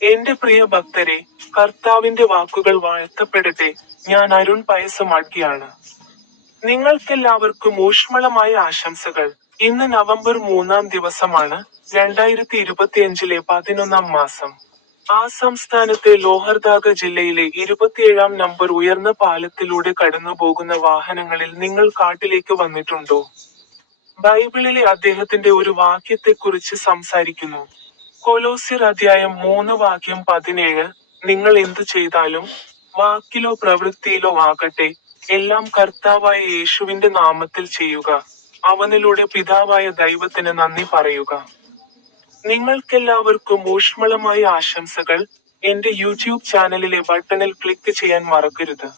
എന്റെ പ്രിയ ഭക്തരെ, കർത്താവിന്റെ വാക്കുകൾ വാഴ്ത്തപ്പെടട്ടെ. ഞാൻ അരുൺ പയസമാട്ടിയാണ്. നിങ്ങൾക്കെല്ലാവർക്കും ഊഷ്മളമായ ആശംസകൾ. ഇന്ന് നവംബർ 3 ദിവസമാണ്, 2025 11 മാസം. ആ സംസ്ഥാനത്തെ ലോഹർദാഗ ജില്ലയിലെ 27 നമ്പർ ഉയർന്ന പാലത്തിലൂടെ കടന്നുപോകുന്ന വാഹനങ്ങളിൽ നിങ്ങൾ കാട്ടിലേക്ക് വന്നിട്ടുണ്ടോ? ബൈബിളിലെ അദ്ദേഹത്തിന്റെ ഒരു വാക്യത്തെക്കുറിച്ച് സംസാരിക്കുന്നു. കൊലോസ്യർ അധ്യായം 3 വാക്യം 17, നിങ്ങൾ എന്തു ചെയ്താലും, വാക്കിലോ പ്രവൃത്തിയിലോ ആകട്ടെ, എല്ലാം കർത്താവായ യേശുവിന്റെ നാമത്തിൽ ചെയ്യുക, അവനിലൂടെ പിതാവായ ദൈവത്തിന് നന്ദി പറയുക. നിങ്ങൾക്കെല്ലാവർക്കും ഊഷ്മളമായ ആശംസകൾ. എന്റെ യൂട്യൂബ് ചാനലിലെ ബട്ടണിൽ ക്ലിക്ക് ചെയ്യാൻ മറക്കരുത്.